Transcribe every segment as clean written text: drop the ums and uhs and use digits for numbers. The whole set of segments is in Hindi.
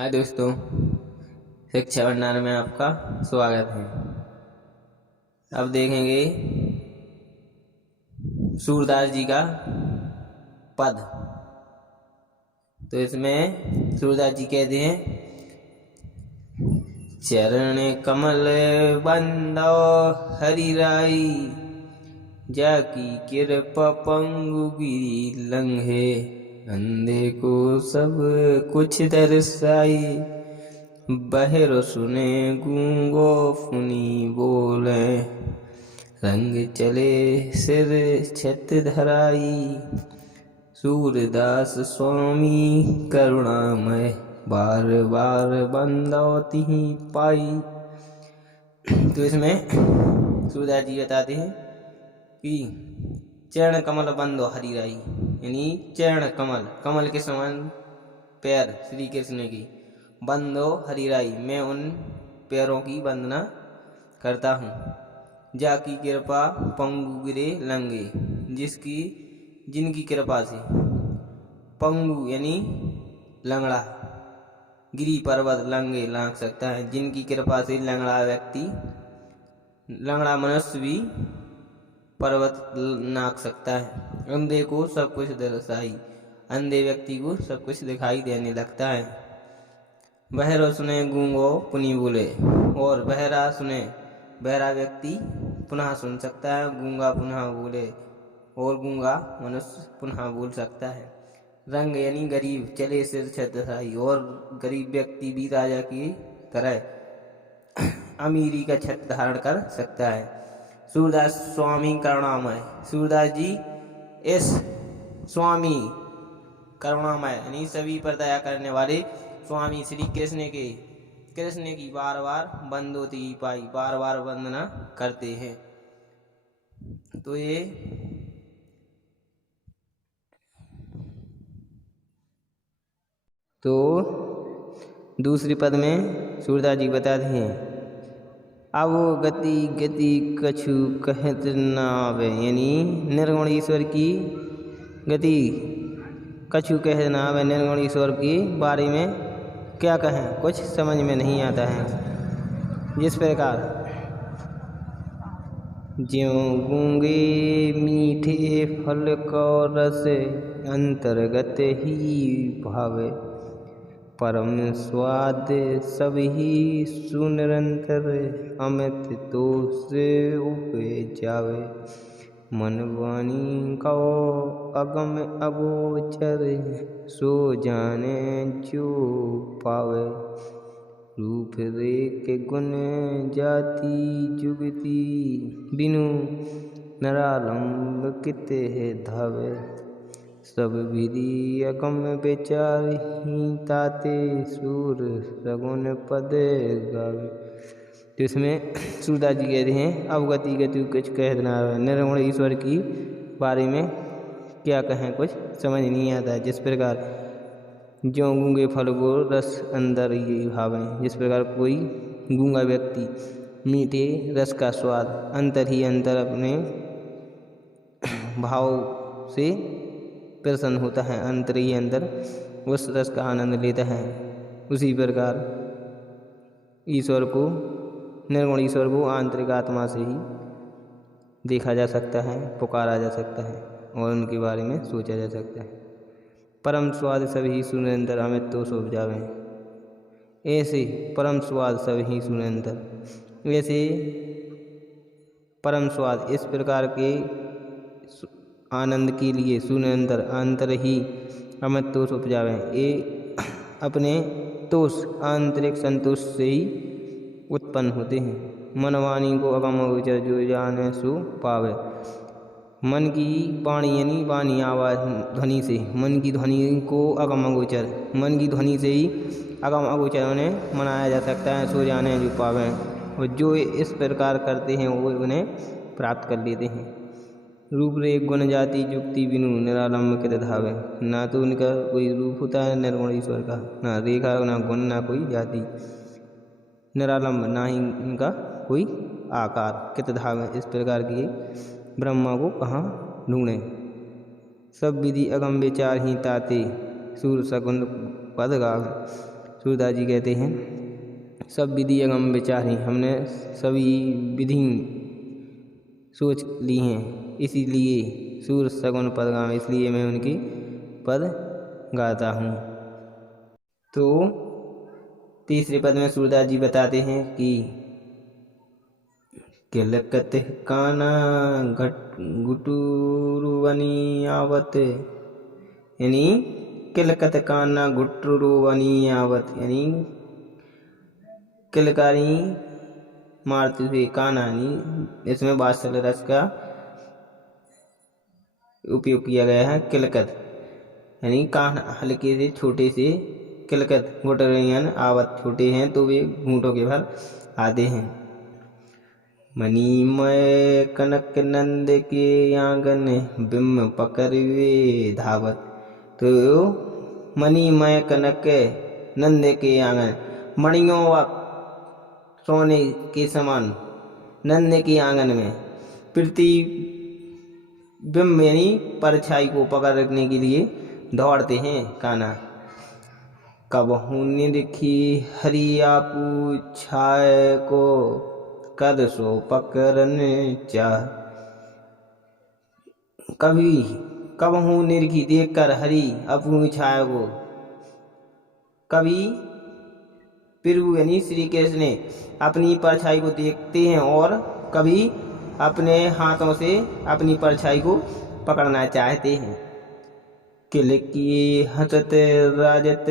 हाय दोस्तों, शिक्षा भंडार में आपका स्वागत है। अब देखेंगे सूरदास जी का पद। तो इसमें सूरदास जी कहते हैं, चरण कमल बंदो हरि राई, जाकी कृपा पंगु गिरी लंघे, अंधे को सब कुछ दर्शाई, बहरो सुने गूंगो फुनी बोले, रंग चले सिर छत धराई, सूरदास स्वामी करुणामय, बार बार बंदौती पाई। तो इसमें सूरदास जी बताते हैं कि चरण कमल बंदो हरि राई, यानी चरण कमल, कमल के समान पैर श्री कृष्ण की, बंदो हरि राई, मैं उन पैरों की वंदना करता हूँ। जाकी कृपा पंगु गिरे लंगे, जिनकी कृपा से पंगु यानी लंगड़ा, गिरी पर्वत लंगे लांघ सकता है। जिनकी कृपा से लंगड़ा मनुष्य भी पर्वत नाक सकता है। अंधे को सब कुछ दर्शाई, अंधे व्यक्ति को सब कुछ दिखाई देने लगता है। बहरो सुने गूंगो पुनि बोले, और बहरा सुने, बहरा व्यक्ति पुनः सुन सकता है, गूंगा पुनः बोले, और गूंगा मनुष्य पुनः बोल सकता है। रंग यानी गरीब चले सिर छत धराई, और गरीब व्यक्ति भी राजा की तरह अमीरी का छत धारण कर सकता है। सूरदास स्वामी करुणामय, सूरदास जी इस स्वामी करुणामय यानी सभी पर दया करने वाले स्वामी श्री कृष्ण की बार बार बंदोती पाई, बार बार वंदना करते हैं। तो दूसरी पद में सूरदास जी बताते हैं, आवो गति गति कछु कहत ना आवे, यानी निर्गुण ईश्वर की गति कछु कहत ना आवे, निर्गुण ईश्वर के बारे में क्या कहें, कुछ समझ में नहीं आता है। जिस प्रकार ज्यों गूंगे मीठे फल को रस, अंतर्गत ही भावे, परम स्वाद सब ही सुनिरंतर, अमित दोष उपजावे, मन वाणी को अगम अगोचर, सो जाने जो पावे, रूप रेख गुण जाति जुगति, बिनु नरालंब किते धावे, सब विधि अगम विचार ही ताते, सूर सगुन पद गावे। तो इसमें सूरदास जी कहते हैं, अवगति गति कुछ कह ना, निर्गुण ईश्वर की बारे में क्या कहें, कुछ समझ नहीं आता है। जिस प्रकार ज्यों गूंगे फल को रस अंदर ही भावे, जिस प्रकार कोई गूंगा व्यक्ति मीठे रस का स्वाद अंतर ही अंतर अपने भाव से प्रसन्न होता है, अंतर ही अंतर उस रस का आनंद लेता है, उसी प्रकार ईश्वर को, निर्गुण ईश्वर को आंतरिक आत्मा से ही देखा जा सकता है, पुकारा जा सकता है, और उनके बारे में सोचा जा सकता है। परम स्वाद सभी सुनिरंतर, अमित दोष उपजावे, ऐसे परम स्वाद सभी सुनिरंतर, ऐसे परम स्वाद इस प्रकार के आनंद के लिए सुनिरंतर अंतर ही अमित तोष उपजावे, ये अपने तोष आंतरिक संतोष से ही उत्पन्न होते हैं। मन वाणी को अगम गोचर, जो जाने सो पावे, मन की वाणी यानी वाणी आवाज ध्वनि से, मन की ध्वनि को अगम अगोचर, मन की ध्वनि से ही अगम अगोचर उन्हें मनाया जा सकता है, सो जाने जो पावे, और जो इस प्रकार करते हैं वो उन्हें प्राप्त कर लेते हैं। रूप रेख गुण जाति जुक्ति बिनु निरालंब कृत धावे, ना तो उनका कोई रूप होता है निर्गुण ईश्वर का, ना रेखा, ना गुण, ना कोई जाति, निरालंब, ना ही उनका कोई आकार, कृत धावे, इस प्रकार की ब्रह्मा को कहाँ ढूंढे। सब विधि अगम विचार ही ताते, सूर सगुन पद गावे, सूरदास जी कहते हैं सब विधि अगम विचारी, हमने सभी विधि सोच ली हैं, इसीलिए सूर सगुन पद गाऊं, इसलिए मैं उनकी पद गाता हूँ। तो तीसरे पद में सूरदास जी बताते हैं कि किलकत काना गुटुरुवनी आवत, यानी किलकत काना गुटुरुवनी आवत, यानी किलकारी मारते हुए काना, यानी इसमें वात्सल्य रस का उपयोग किया गया है। किलकत यानी कान हल्के से छोटे से, किलकत गुटुरयन आवत छोटे हैं तो वे घूंटों के भर आते हैं। मणिमय कनक नंद के आंगन बिम पकड़वे धावत, तो मणिमय कनक नंद के आंगन, मणियों व सोने के समान नंद के आंगन में प्रतिबिंब यानी परछाई को पकड़ रखने के लिए दौड़ते हैं कान्हा। कबहू निरखी हरियापू छाय को कर सो पकड़न चाह, कभी कबहू निरखी देखकर हरि अपनी छाया को, कभी प्रभु यानी श्री कृष्ण अपनी परछाई को देखते हैं और कभी अपने हाथों से अपनी परछाई को पकड़ना चाहते हैं। किल किए हंसत राजत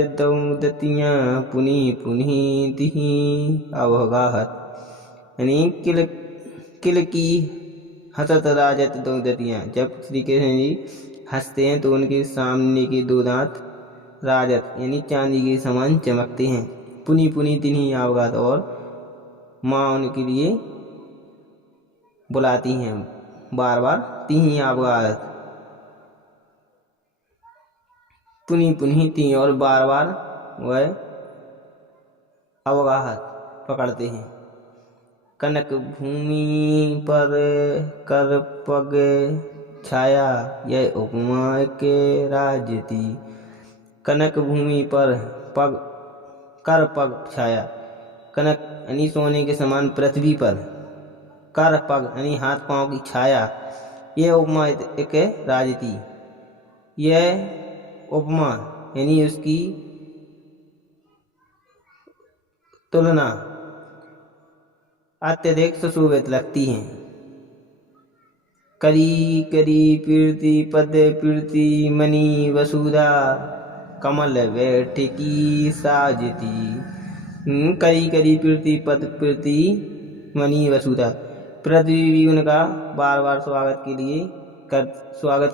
दतियाँ पुनि पुनि तिहि अवगाहत, यानी किल की हंसत राजत दतियाँ, जब श्री कृष्ण जी हंसते हैं तो उनके सामने के दो दांत राजत यानी चांदी के समान चमकते हैं। पुनि पुनि तिन्ही अवगात, और माँ उनके लिए बुलाती हैं बार बार, तिन्ही अवगात, पुनि पुनि तिन्ही, और बार बार वह अवगाहत पकड़ते हैं। कनक भूमि पर कर पग छाया यह उपमा के राजती, कनक भूमि पर पग कर पग छाया, कनक यानी सोने के समान पृथ्वी पर, कर पग यानी हाथ पांव की छाया, यह उपमा एक राजती, यह उपमा यानी उसकी तुलना अत्यधिक सुशोभित लगती है। करी करी पीरती पद पीरती मणि वसुधा कमल बैठकी साजती, करी करी पीरती पद पीरती मणि वसुधा, पृथ्वी भी उनका बार बार स्वागत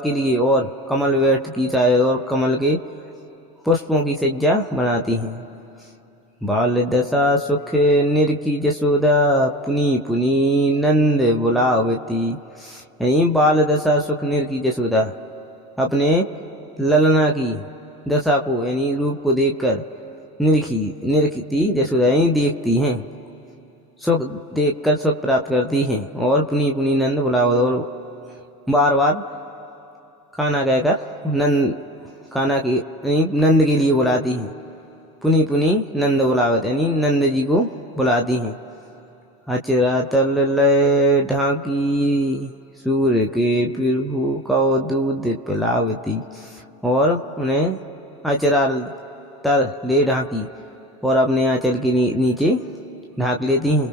के लिए और कमल बैठ की साज और कमल के पुष्पों की सज्जा बनाती हैं। बाल दशा सुख निरखी जसोदा पुनि पुनि नंद बुलावती, यानी बाल दशा सुख निरखी जसोदा अपने ललना की दशा को यानी रूप को देखकर निरखती जसोदा यानी देखती हैं, सुख देखकर सुख प्राप्त करती हैं, और पुनि पुनि नंद बुलावत, और बार बार कान्हा कहकर कान्हा की नंद के लिए बुलाती हैं। पुनि पुनि नंद बुलावत यानी नंद जी को बुलाती हैं। अचरा तल लय ढाकी सूर के प्रभु का दूध पिलावती, और उन्हें अचरा तल ले ढाकी और अपने आंचल के नीचे ढाक लेती हैं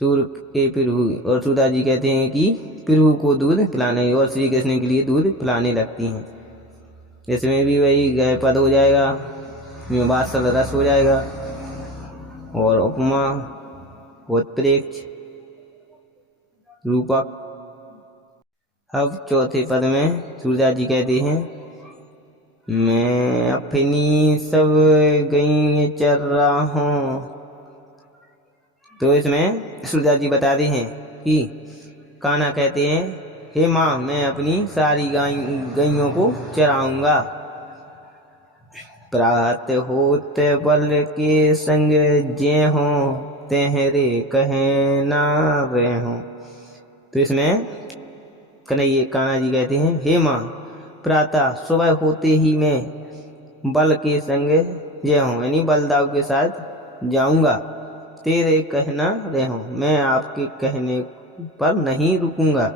सूर के प्रभु, और सूरदास जी कहते हैं कि प्रभु को दूध पिलाने और श्री कृष्ण के लिए दूध पिलाने लगती हैं। इसमें भी वही गय पद हो जाएगा, वात्सल्य रस हो जाएगा, और उपमा उत्प्रेक्ष रूपक। अब चौथे पद में सूरदास जी कहते हैं मैं अपनी सब गई चर रहा हूँ। तो इसमें सूरदास जी बताते हैं कि कान्हा कहते हैं हे माँ मैं अपनी सारी गायों को चराऊंगा। प्रात होते बल के संग जे हों तेहरे कहे ना रहे हों। तो इसमें कान्हा जी कहते हैं हे माँ प्रातः सुबह होते ही मैं बल के संग जय हूँ, यानी बलदाऊ के साथ जाऊंगा। तेरे कहना रहूं, मैं आपके कहने पर नहीं रुकूंगा।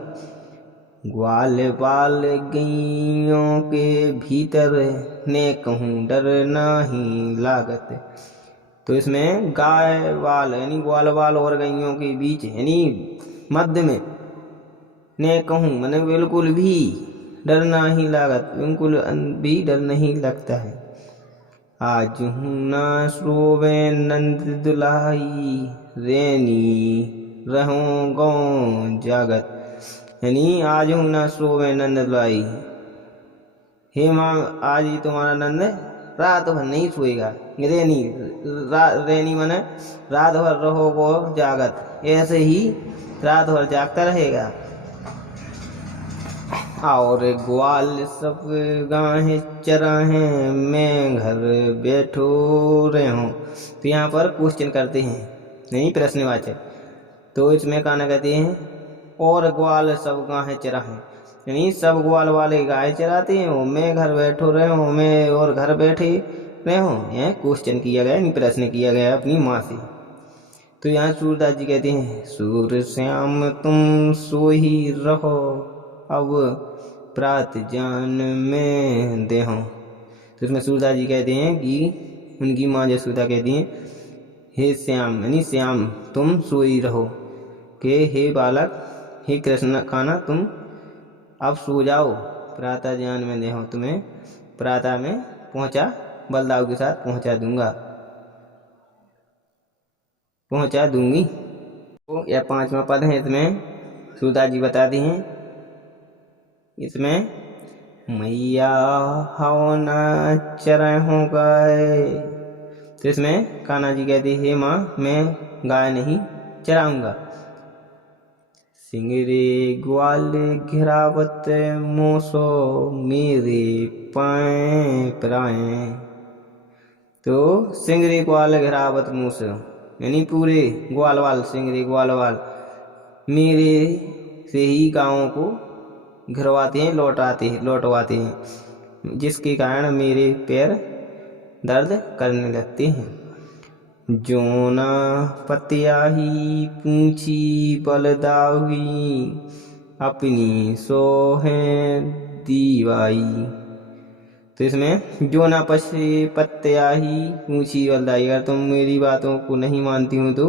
ग्वाल बाल गैयों के भीतर ने कहूँ डर नहीं लागत। तो इसमें गाय वाल यानी ग्वाल वाल और गैयों के बीच यानी मध्य में ने कहूँ मैंने बिल्कुल भी डर नहीं लागत, बिल्कुल भी डर नहीं लगता है। आज हूँ ना सोवे नंद दुलाही, रेनी रहूं गौ जागत। यानी आज हूँ ना सोवे नंद दुलाही, हे माँ आज ही तुम्हारा नंद रात भर नहीं सोएगा। रेनी रेनी माने रात भर रहोगो जागत, ऐसे ही रात भर जागता रहेगा। और ग्वाल सब गाहें चराहें, मैं घर बैठो रहूं। तो यहाँ पर क्वेश्चन करते हैं, नहीं प्रश्नवाचक। तो इसमें कहना कहते हैं और ग्वाल सब गाहें चराहें, यानी सब ग्वाल वाले गाय चराते हैं, मैं घर बैठो रहूं, मैं और घर बैठे रहूं। यह क्वेश्चन किया गया, प्रश्न किया गया अपनी माँ से। तो यहाँ सूरदास जी कहते हैं सूर श्याम तुम सो ही रहो, अब प्रात जान में देहो। तो इसमें सूरदास जी कहते हैं कि उनकी माँ जसोदा कहती हैं हे श्याम यानी श्याम तुम सोई रहो, के हे बालक हे कृष्ण कान्हा तुम अब सो जाओ, प्रातः जान में देहो, तुम्हें प्रातः में पहुँचा बलदाऊ के साथ पहुँचा दूंगी। तो यह 5वां पद है। इसमें सूरदास जी बताते हैं इसमें मैया हव न चरहूं गाय। तो इसमें कान्हा जी कहते हे माँ मैं गाय नहीं चराऊंगा। सिंगरे ग्वाल घिरावत मोसो, मेरे पाए प्राए। तो सिंगरे ग्वाल घिरावत मोसो यानी पूरे ग्वालवाल सिंगरे ग्वालवाल मेरे से ही गाँवों को घिरवाते हैं लौटवाते हैं, जिसके कारण मेरे पैर दर्द करने लगते हैं। जोना पत्याही पूछी बलदाई, अपनी सोहें दीवाई। तो इसमें जो ना पत्याही पूछी बलदाई, अगर तुम मेरी बातों को नहीं मानती हो तो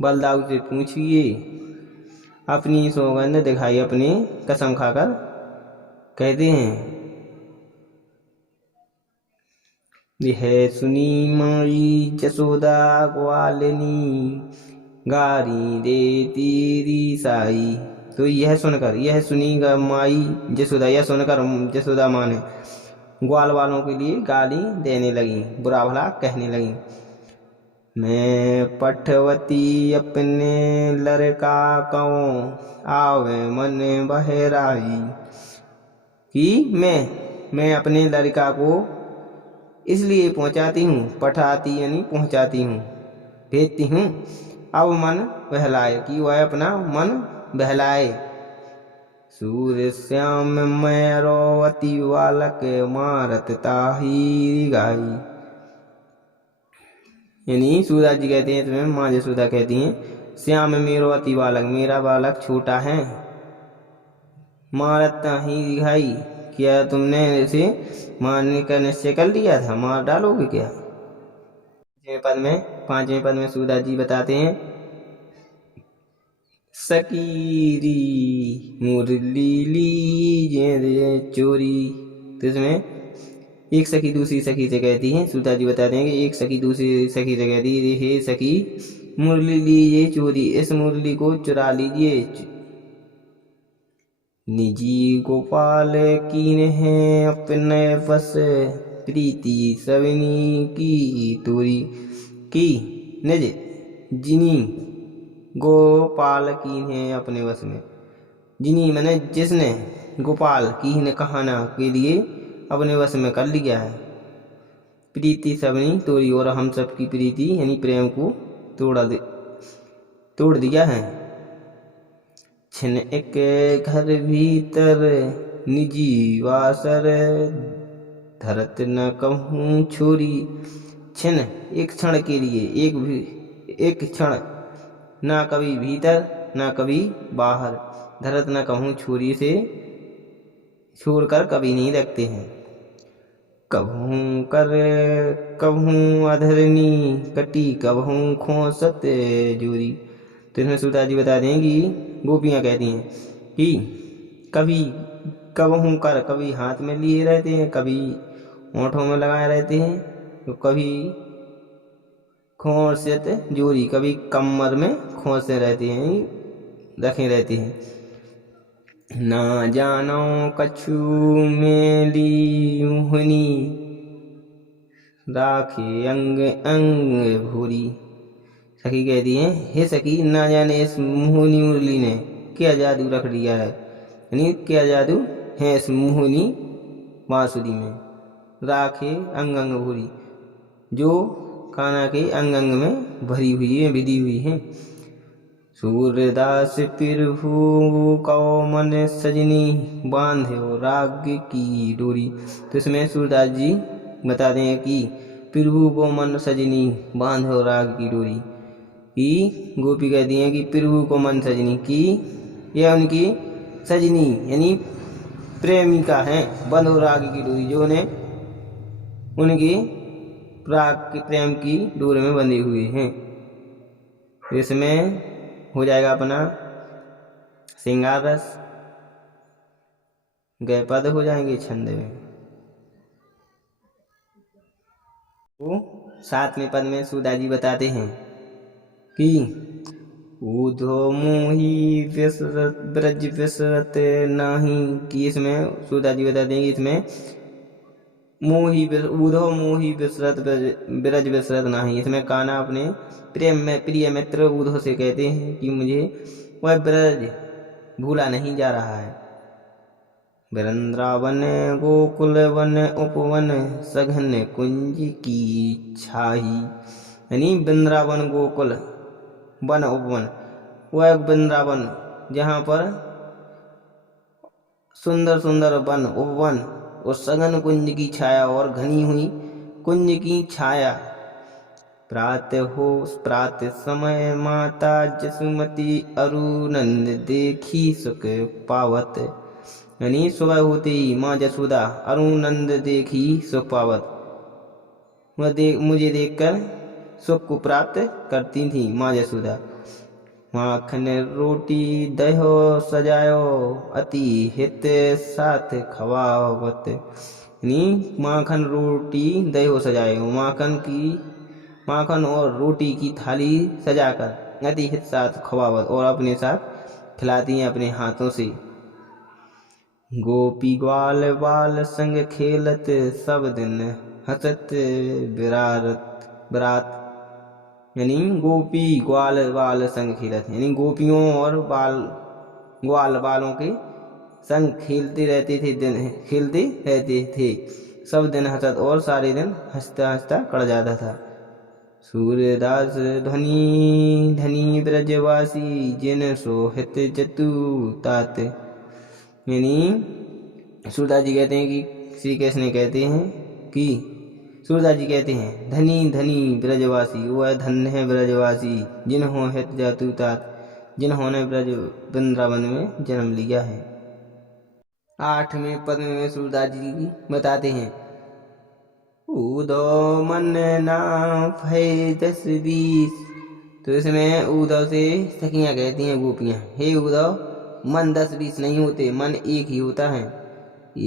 बलदाऊ से पूछिए, अपनी सौगंध दिखाई अपनी कसम खाकर कहते हैं। यह सुनी माई जसोदा ग्वालिनी, गारी दे तेरी साई। तो यह सुनी माई जसोदा, यह सुनकर जसोदा माँ ने ग्वाल वालों के लिए गाली देने लगी, बुरा भला कहने लगी। मैं पठवती अपने लड़का कहूँ, आवे मन बहराई। कि मैं अपने लड़का को इसलिए पहुँचाती हूँ, पठाती यानी पहुँचाती हूँ, भेजती हूँ, अब मन बहलाए, कि वह अपना मन बहलाए। सूर्य श्याम मैं रोवती बालक, मारत ताही गाई। यानी सूरदास जी कहते हैं इसमें माँ जसोदा कहती हैं श्याम मेरो अति बालक, मेरा बालक छोटा है, मारत ताही दिखाई, क्या तुमने इसे मारने का निश्चय कर लिया था, मार डालोगे क्या। 5वें पद में सूरदास जी बताते हैं सकीरी मुरली लीजिए चोरी। तो इसमें एक सखी दूसरी सखी से कहती है, सूरदास जी बताते हैं कि एक सखी दूसरी सखी से कहती है हे सखी मुरली लीजिए चोरी, इस मुरली को चुरा लीजिए। निजी गोपाल कीन है अपने बस, प्रीति सवनी की तोरी। की निज जिनी गोपाल कीन है अपने वश में, जिनी मैंने जिसने गोपाल की ने कहाना के लिए अपने वश में कर लिया है। प्रीति सबनी तोड़ी, और हम सब की प्रीति यानी प्रेम को तोड़ दिया है। छिन एक घर भीतर निजी वासर, धरत न कहूँ छोरी। छिन एक क्षण के लिए, एक क्षण, ना कभी भीतर ना कभी बाहर। धरत न कहूँ छोरी से छोड़कर कभी नहीं रखते हैं। कभूँ कर कभूँ अधरनी कटी कभूँ खोसत जोरी। तो इसमें सूरदास जी बता दें कि गोपियाँ कहती हैं कि कभी कभूँ कर, कभी हाथ में लिए रहते हैं, कभी होंठों में लगाए रहते हैं, तो कभी खोसत जोरी, कभी कमर में खोसे रहते हैं, रखे रहते हैं। ना जानो कछु मेली मुहनी राखे अंग अंग भूरी। सखी कहती है, हे सखी, ना जाने इस मोहनी मुरली ने क्या जादू रख दिया है, यानी क्या जादू है इस मोहनी बांसुरी में। राखे अंग अंग भूरी, जो कान्हा के अंग अंग में भरी हुई है, विधि हुई है। सूरदास प्रभु कौ मन सजनी बांध्यो राग की डोरी। तो इसमें सूरदास जी बता दें कि प्रभु को मन सजनी बांध्यो राग की डोरी, कि गोपी कहती हैं कि प्रभु को मन सजनी की, यह उनकी सजनी यानी प्रेमिका है, बंधो राग की डोरी, जो उन्हें उनकी राग के प्रेम की डोरी में बंधे हुए हैं। इसमें हो जाएगा अपना श्रृंगार रस, गए पद हो जाएंगे छंद में। तो 7वें पद में सूरदास जी बताते हैं कि ऊधो मोही ब्रज विसरत नाही, कि इसमें सूरदास जी बताते हैं कि इसमें ऊधो मोही विसरत ब्रज विसरत नाही, इसमें कान्हा अपने प्रिय मित्र ऊधो से कहते हैं कि मुझे वह ब्रज भूला नहीं जा रहा है। वृंदावन गोकुल वन उपवन सघन कुंज की छाही, यानी वृंदावन गोकुल वन उपवन, वह वृंदावन जहाँ पर सुंदर सुंदर वन उपवन और सघन कुंज की छाया और घनी हुई कुंज की छाया। प्रातः समय माता जसुमती अरुनंद देखी सुख पावत, यानी सुबह होते ही माँ जसोदा अरुनंद देखी सुख पावत, मुझे देखकर सुख को प्राप्त करती थी माँ जसोदा। माखन रोटी दहो सजायो अति हित साथ खवावत, यानी माखन रोटी दहो सजायो, माखन और रोटी की थाली सजाकर अति हित साथ खवावत, और अपने साथ खिलाती हैं अपने हाथों से। गोपी ग्वाल बाल संग खेलत सब दिन हंसत बरात, यानी गोपी ग्वाल बाल संग खेलत, यानी गोपियों और ग्वाल बालों के संग खेलते रहते थे सब दिन हंसत, और सारे दिन हंसता हंसता कट जाता था। सूरदास धनी धनी ब्रजवासी जिन सोहित जतु तात, यानी सूरदास जी कहते हैं कि श्री कृष्ण कहते हैं कि सूरदास जी कहते हैं धनी धनी ब्रजवासी, वह धन्य है ब्रजवासी, जिन्हों हित जतु तात, जिन्होंने ब्रज वृंदावन में जन्म लिया है। 8वें पद में सूरदास जी बताते हैं उदो मन ना भय 10-20। तो इसमें उदो से सखियाँ कहती हैं गोपियाँ, हे उदो, मन 10-20 नहीं होते, मन एक ही होता है।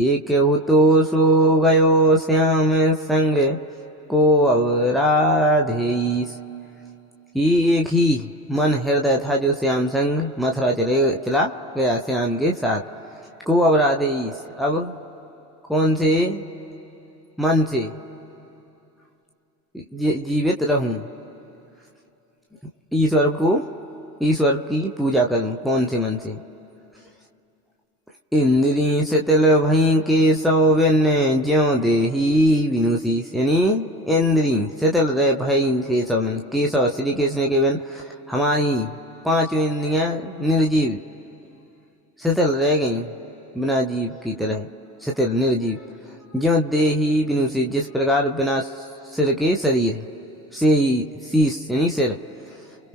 एक हो तो सो गयो श्याम संग को अवराधेश, ही एक ही मन हृदय था जो श्याम संग मथुरा चला गया श्याम के साथ। को अवराधेश, अब कौन से मन से जीवित रहूं, ईश्वर की पूजा करूं, कौन से मन से। इंद्री शिथिल भई के सौ बिन ज्यों देही विनुशीस, यानी इंद्री शिथिल रह भई के सौ बिन, केशव श्री कृष्ण के बिन हमारी 5 इंद्रियां निर्जीव शिथिल रह गई, बिना जीव की तरह शिथिल निर्जीव। ज्यों देही बिनु शीश, जिस प्रकार बिना सिर के शरीर से शीश यानी सिर,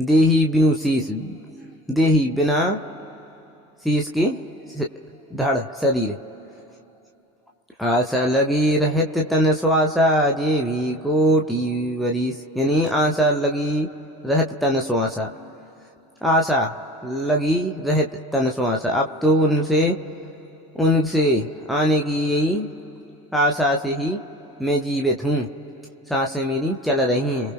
देही बिनु शीश, देही बिना शीश के धड़ शरीर। आशा लगी रहत तन श्वासा, जे भी कोटि वरिस, यानी आशा लगी रहत तन श्वासा, आशा लगी रहत तन श्वासा। अब तो उनसे आने की यही आशा से ही मैं जीवित हूँ, सांसें मेरी चल रही हैं।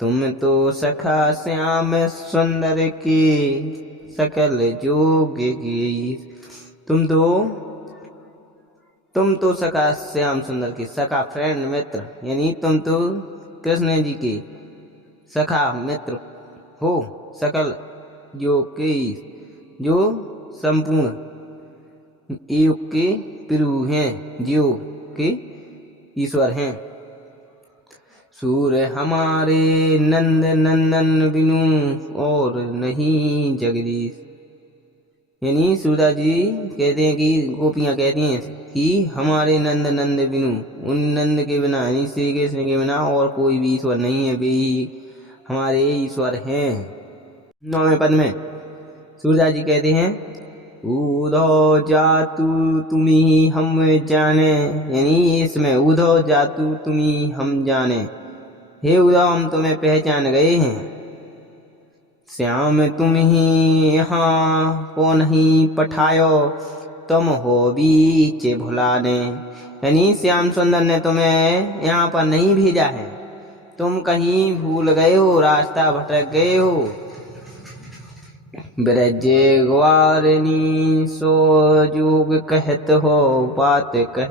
तुम तो सखा श्याम सुंदर के सकल जोग की, तुम तो सखा श्याम सुंदर के, सखा फ्रेंड मित्र, यानी तुम तो कृष्ण जी के सखा मित्र हो, सकल योग के जो संपूर्ण योग के प्रभु हैं, जीव के ईश्वर हैं। सूर्य हमारे नंद नंदन बिनु और नहीं जगदीश, यानी सूरदास जी कहते हैं कि गोपियाँ कहती हैं कि हमारे नंद नंद बिनु, उन नंद के बिना यानी श्री कृष्ण के बिना और कोई भी ईश्वर नहीं है, वे ही हमारे ईश्वर हैं। 9वें पद में सूरदास जी कहते हैं उधो जातु तुम्ही हम जाने, यानी इसमें उधो जातु तुम्ही हम जाने, हे उधव हम तुम्हें पहचान गए हैं। श्याम तुम ही यहाँ को नहीं पठायो, तुम हो बीच भुलाने, यानी श्याम सुंदर ने तुम्हें यहाँ पर नहीं भेजा है, तुम कहीं भूल गए हो, रास्ता भटक गए हो। ब्रज ग्वारिनी सो जोग कहत हो, बात कह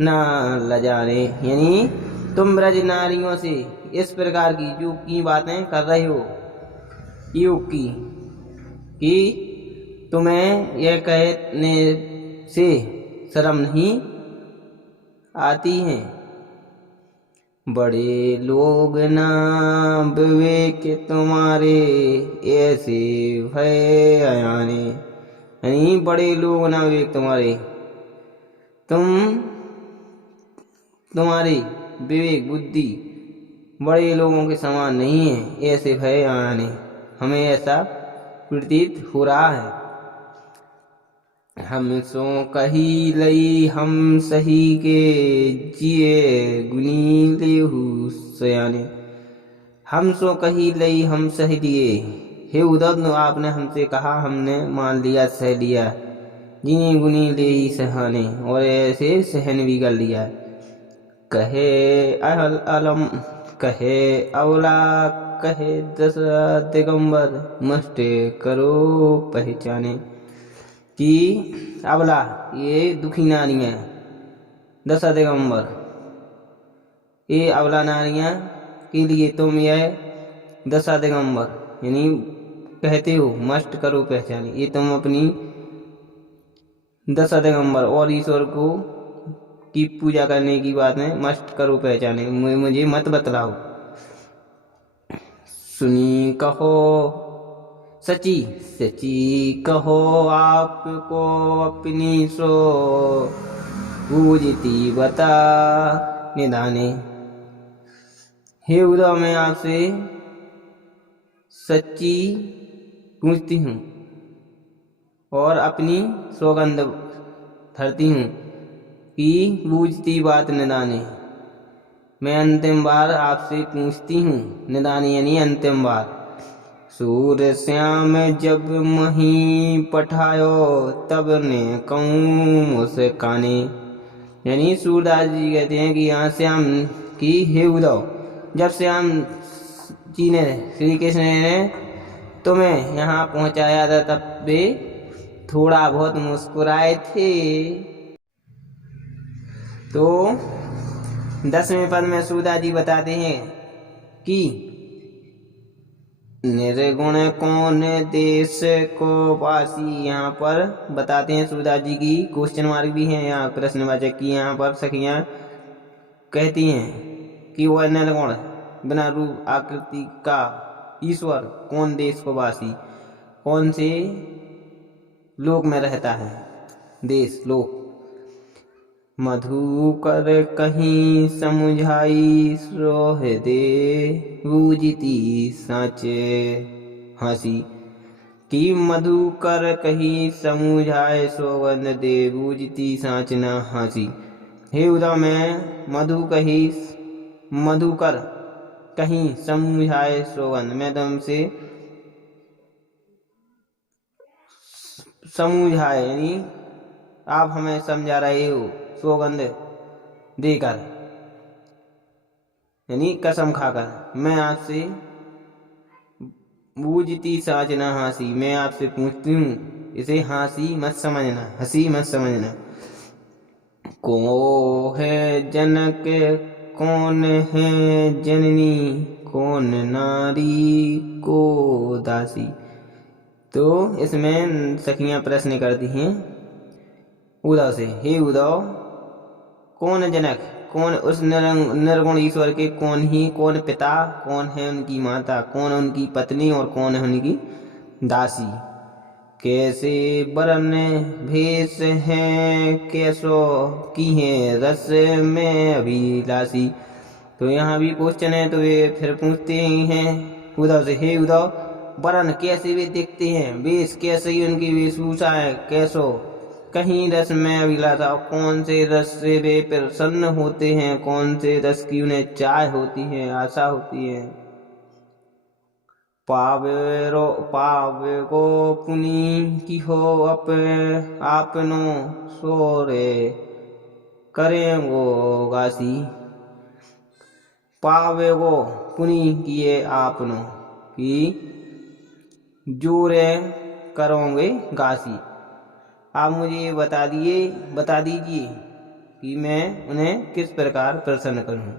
ना लजाने, यानी तुम ब्रज नारियों से इस प्रकार की योग की बातें कर रहे हो, योग की, कि तुम्हें यह कहने से शर्म नहीं आती है। बड़े लोग ना विवेक तुम्हारे, ऐसे भय अयाने, यानी बड़े लोग ना विवेक तुम्हारे, तुम्हारी विवेक बुद्धि बड़े लोगों के समान नहीं है, ऐसे भय अयाने, हमें ऐसा प्रतीत हो रहा है। हम सो कही लई हम सही के, जिए गुनी लेहु सयाने, हम सो कही लई हम सह लिए, हे उद्धव आपने हमसे कहा, हमने मान लिया, सह लिया, जिन्हें गुनी ले ही सहाने, और ऐसे सहन भी कर लिया। कहे अलम कहे अवला, कहे दस दिगंबर, मस्ते करो पहचाने, कि अबला ये दुखी नारियाँ, दस दिगंबर ये अबला नारियाँ के लिए तुम यह दस दिगंबर यानी कहते हो, मस्ट करो पहचाने, ये तुम अपनी दस दिगंबर और ईश्वर को की पूजा करने की बात में मस्ट करो पहचाने, मुझे मत बतलाओ। सुनी कहो सची सची कहो, आपको अपनी सो पूजती बता निदाने, हे उद्धव मैं आपसे सच्ची पूछती हूँ और अपनी सौगंध धरती हूँ कि बूझती बात निदाने, मैं अंतिम बार आपसे पूछती हूँ, निदानी यानी अंतिम बार। सूर्य श्याम जब मही पठायो, तब ने कहूँ मुस्काने, यानी सूरदास जी कहते हैं कि यहाँ श्याम की हे उद्धव, जब श्याम जी ने श्री कृष्ण ने तुम्हें यहाँ पहुँचाया था, तब वे थोड़ा बहुत मुस्कुराए थे। तो 10वें पद में सूरदास जी बताते हैं कि निर्गुण कौन देश को वासी, यहाँ पर बताते हैं सूरदास जी की क्वेश्चन मार्क भी है यहाँ प्रश्नवाचक की, यहाँ पर सखियाँ कहती हैं कि वह निर्गुण बिना रूप आकृति का ईश्वर कौन देश को वासी, कौन से लोक में रहता है, देश लोक। मधुकर कहीं समुझाई सोहदे बूझती साचे हंसी। कि मधुकर कहीं समुझाए सौगंध दे बूझती साँच न हंसी। हे उदा मैं मधुकर कहीं समुझाए सौगंध, मैं तुमसे समझाए यानी आप हमें समझा रहे हो सौगंध देकर यानी कसम खाकर, मैं आपसे बूझती साँच न हंसी, मैं आपसे पूछती हूँ, इसे हंसी मत समझना, हंसी मत समझना। को है जनक कौन है जननी, कौन नारी को दासी। तो इसमें सखियां प्रश्न करती हैं उद्धव से, हे उद्धव कौन जनक, कौन उस निर्गुण ईश्वर के, कौन पिता, कौन है उनकी माता, कौन उनकी पत्नी और कौन है उनकी दासी। कैसे बरन भेष हैं, कैसो की हैं रस में अभिलाषी। तो यहाँ भी क्वेश्चन है, तो वे फिर पूछते ही हैं उद्धव से, हे उद्धव वरन कैसे वे दिखते हैं, वेश कैसे उनकी वेशभूषा है, कैसो कहीं रस में अभिलाषा, कौन से रस से वे प्रसन्न होते हैं, कौन से रस की उन्हें चाह होती है, आशा होती है। पावे को पुनि की हो आपनो सोरे करेंगो गासी। पावे को पुनि किए आपनो की जोरे करोगे गासी। आप मुझे बता दीजिए कि मैं उन्हें किस प्रकार प्रसन्न करूं।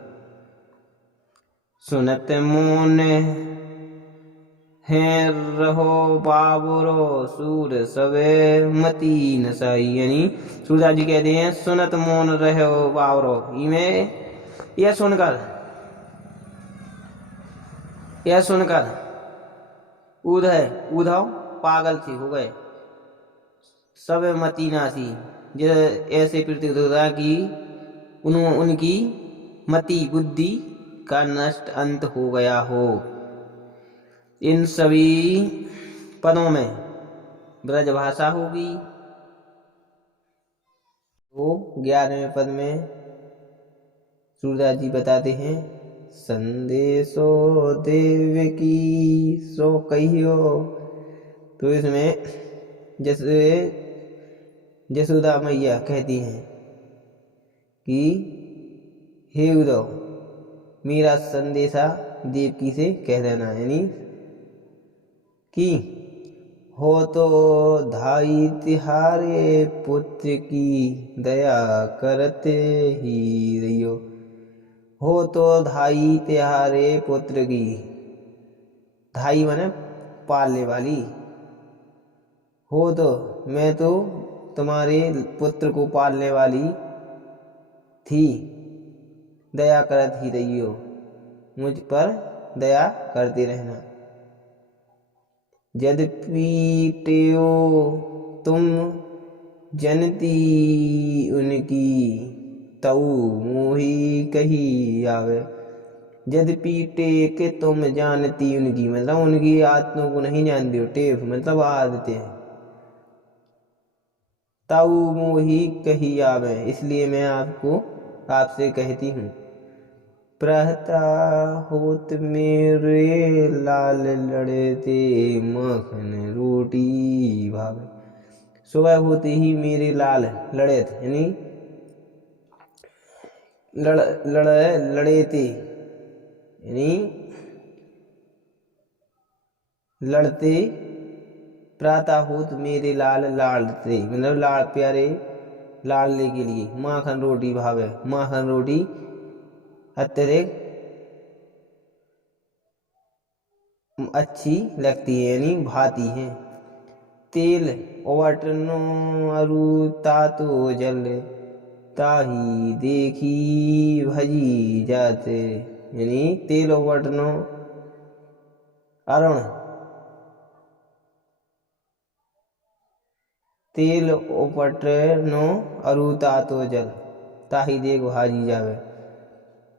सुनत मोन है रहो बाबरो सूर सवे मती नसाई। यानी सूरदास जी कहते हैं सुनत मोन रहो बाबरो, यह सुनकर उद्धव पागल से हो गए, सब मती नासी, ऐसे प्रतीत होता कि उनकी मति बुद्धि का नष्ट अंत हो गया हो। इन सभी पदों में ब्रजभाषा होगी। तो 11वें पद में सूरदास जी बताते हैं, संदेशो देव की सो कहियो। तो इसमें जैसे जसोदा मैया कहती हैं कि हे उद्धव मेरा संदेशा देवकी से कह देना, यानी कि हो तो धाई तिहारे पुत्र की दया करते ही रहियो। हो तो धाई तिहारे पुत्र की, धाई माने पालने वाली, हो तो मैं तो तुम्हारे पुत्र को पालने वाली थी, दया करत ही रहियो, मुझ पर दया करते रहना। यद्यपि टेओ तुम जनती उनकी, तऊ मोही कही आवे। यद्यपि टे के तुम जानती उनकी, मतलब उनकी आत्मा को नहीं जानती हो, टेप मतलब आदत है। ताऊ मोही कही आवे, इसलिए मैं आपसे कहती हूँ। प्रहता होत मेरे लाल लड़ते मखन रोटी भावे। सुबह होते ही मेरे लाल लड़ेत यानी लड़ेते यानी लड़ते, प्रातः होत मेरे लाल लाड़ते मतलब लाड़ प्यारे लाड़ने के लिए, माखन रोटी भावे, माखन रोटी अत्यधिक अच्छी लगती है यानी भाती है। तेल ओवटनो अरु तातो जल, ताही देखी भजी जाते। यानी तेल ओवटनो अरुण, तेल ओपटनो अरु तातो जल, ताही देख भाजी जावे।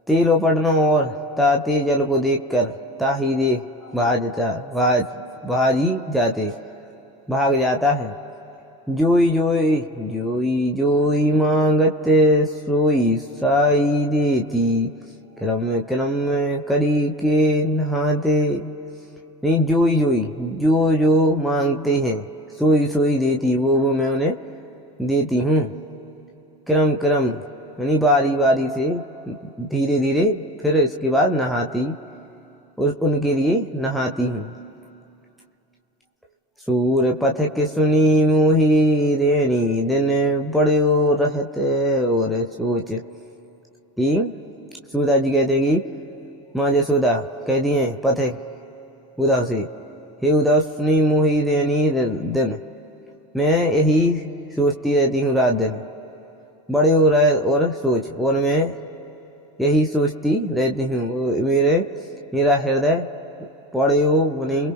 तेलो पटनो और ताते जल को देख कर ताही देख भाजी जाते भाग जाता है। जोई जोई जोई जोई मांगत सोई साई देती, क्रम क्रम करी के नहाते। नहीं, जोई जोई जो जो मांगते हैं, सोई सोई देती वो मैं उन्हें देती हूँ। क्रम क्रम यानी बारी बारी से, धीरे धीरे, फिर इसके बाद नहाती उनके लिए नहाती हूँ। सूर पथक सुनी मोही रेणी, दिन बड़ो रहते और सोच। ही सुधा जी कहते हैं कि माँ जसोदा कहती हैं पथक उद्धव से, हे उद्धव सुनी मोही रेणी दिन, मैं यही सोचती रहती हूँ रात दिन। बड़े हो रहे और सोच, और मैं यही सोचती रहती हूँ। मेरा हृदय बड़े हो नहीं,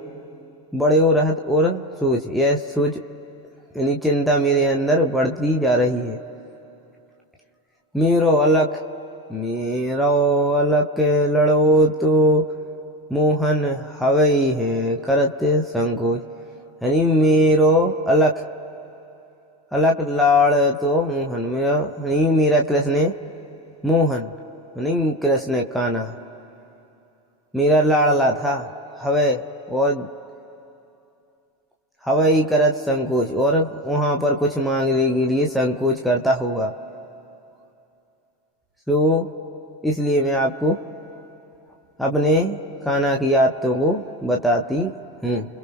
बड़े हो रहत और सोच, यह सोच यानी चिंता मेरे अंदर बढ़ती जा रही है। मेरो अलख लड़ो तो मोहन हवई है करत संकोच। यानी मेरो अलख लाड़ तो मोहन, मेरा कृष्ण मोहन नहीं, कृष्ण कान्हा मेरा लाड़ला था। हवे और हवाई करत संकोच, और वहां पर कुछ मांगने के लिए संकोच करता होगा। तो इसलिए मैं आपको अपने कान्हा की आदतों को बताती हूँ।